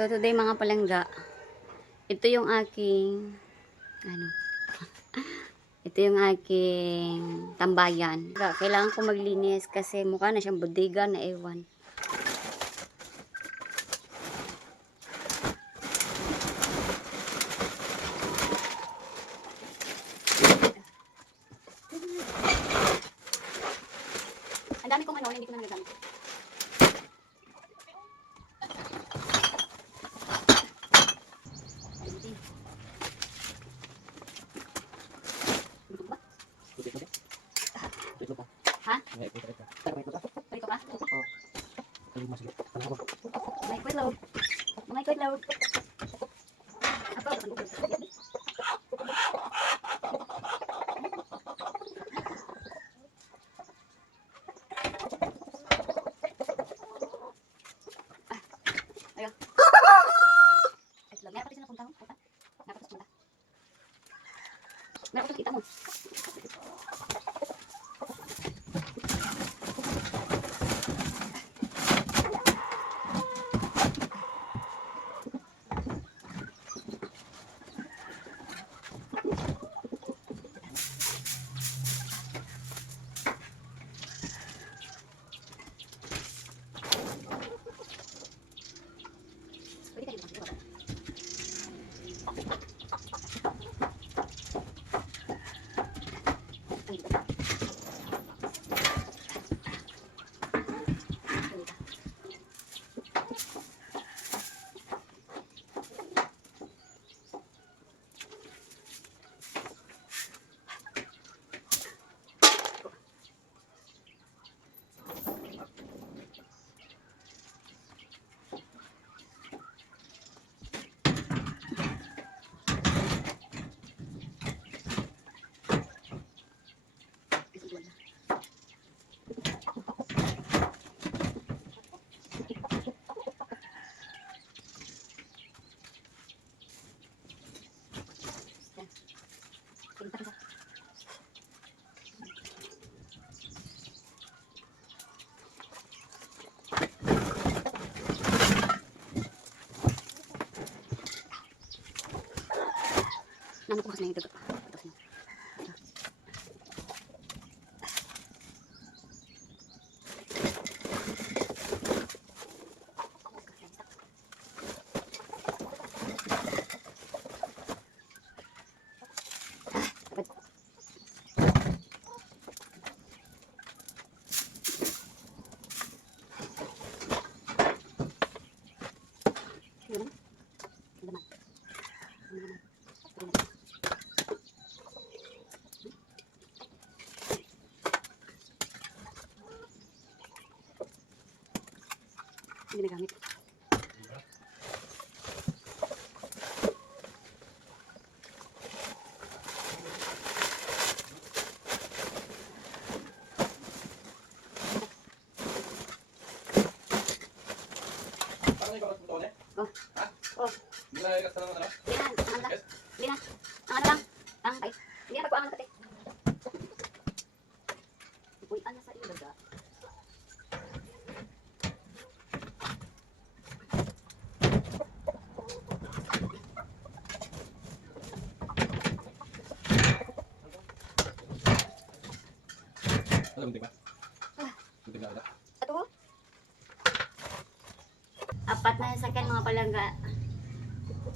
So today mga palangga, ito yung aking ito yung aking tambayan. Kailangan ko maglinis kasi mukha na siyang bodega na ewan. Ang dami kong hindi ko na nagagamit. Ha? Prito ka? May quit load. May quit load. Apa? Ayo. Meron pa din napunta mo. Meron pa kita mo. Nano ko kasi na ito. Hindi nagamit. Oh. Oh. Hindi na ikas na ano? Hindi na. Ang ano lang. Ay. Hindi na pagkuangan pati. Uy, ano sa ilaga? Ano gunting ba? Gunting na ada? Ato? Apat na sasakyan mga palangga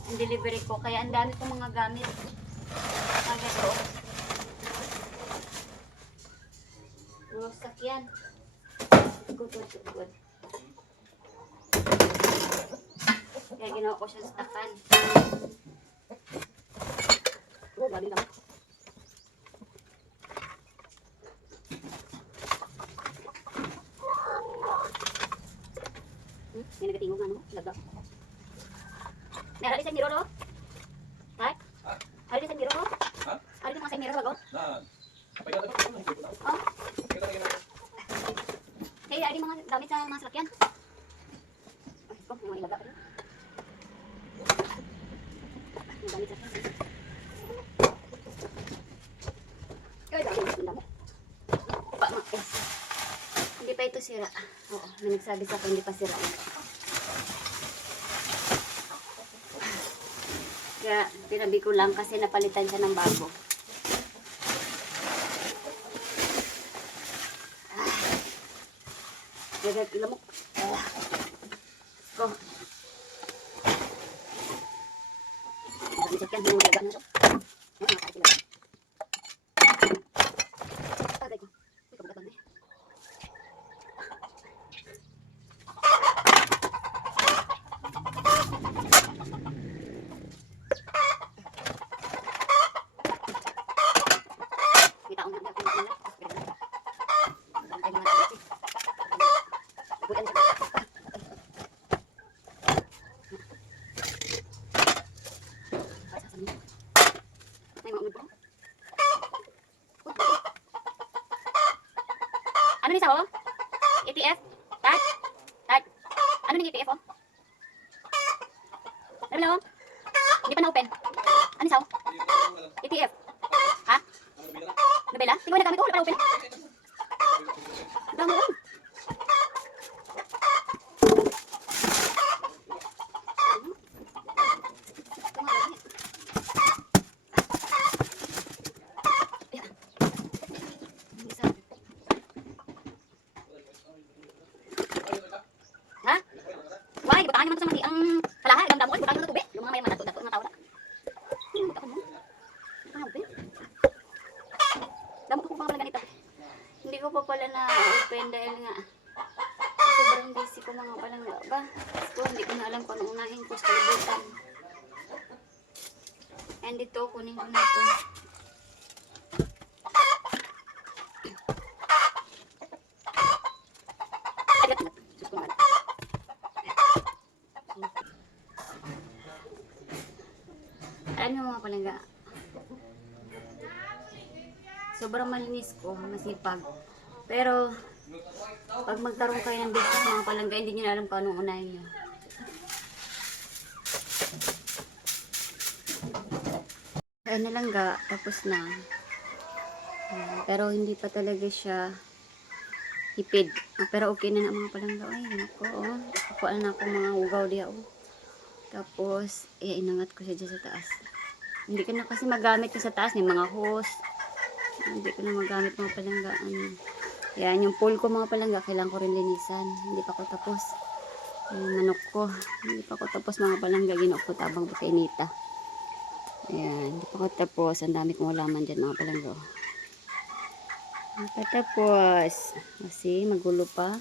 ang delivery ko. Kaya ang dami kong mga gamit. Kaya ito. Puro sasakyan. Good. Kaya ginawa ko siya sa takan. Dali lang. May nagatingog nga naman. Laga. Nara di sa miro, no? Hay? Hari di sa miro, no? Ha? Hari di mga sa miro, bago? Na. Kapag yata ba? Oh? Hey, hari di mga damit sa mga salakyan. Ay, ko, may mga ilaga pa rin. May damit sa salakyan. Ay, dami. Pa, mga hindi pa ito sira. Oo, may nagsabi sa akin hindi pa sira. Kaya tinabi ko lang kasi napalitan siya ng bago. Gagawin ko lamok. Go. Isip yan, hindi mo gagawin na ito. Ayun, nakakait sila. Tagay ko. Hindi ko magkatanda eh. Kita ko nga, kita ko nga. Ay, mga tagay. Buyan siya. May mga umid po. Ano ni Sao? ETF? Tag? Tag? Ano ni ETF oh? Ano na oh? Hindi pa na-open. Ano ni Sao? ETF? Ha? Nabela? Tingnan mo na gamit ko, wala pa na-open. Dami oh. Ha? Why? Butahan naman ito sa mati. Ang halaha, gamdam ko. Butahan mo na tubig. Yung mga may madato-dato ng tao na. Butahan mo. Butahan mo. Damot ko pa pala ganito. Hindi ko pa pala na-open dahil nga sobrang busy ko mga palangga ba. So, hindi ko na alam kung anong unahin ko sa kalibutan. And dito, kunin ko na ito. Ano mga palangga? Sobrang malinis ko, masipag. Pero, pag magkaroon kayo ng business mga palangga, hindi nyo na alam kung anong unahin nyo. Ano lang ga, tapos na. Pero hindi pa talaga siya hipid. Pero okay na na mga palangga. Ay, nako, oh. Ako na ako mga ugaw diya, oh. Tapos, inangat ko siya dyan sa taas. Hindi ko na kasi magamit ko sa taas. May mga hose. Hindi ko na magamit mga palangga. Yan, yung pool ko mga palangga, kailangan ko rin linisan. Hindi pa ko tapos. Yung manok ko. Hindi pa ko tapos mga palangga. Ginok ko tabang pagkainita. Ayan, hindi pa ko tapos. Ang dami kong halaman dyan mga palangga. Hindi pa tapos. Kasi magulo pa.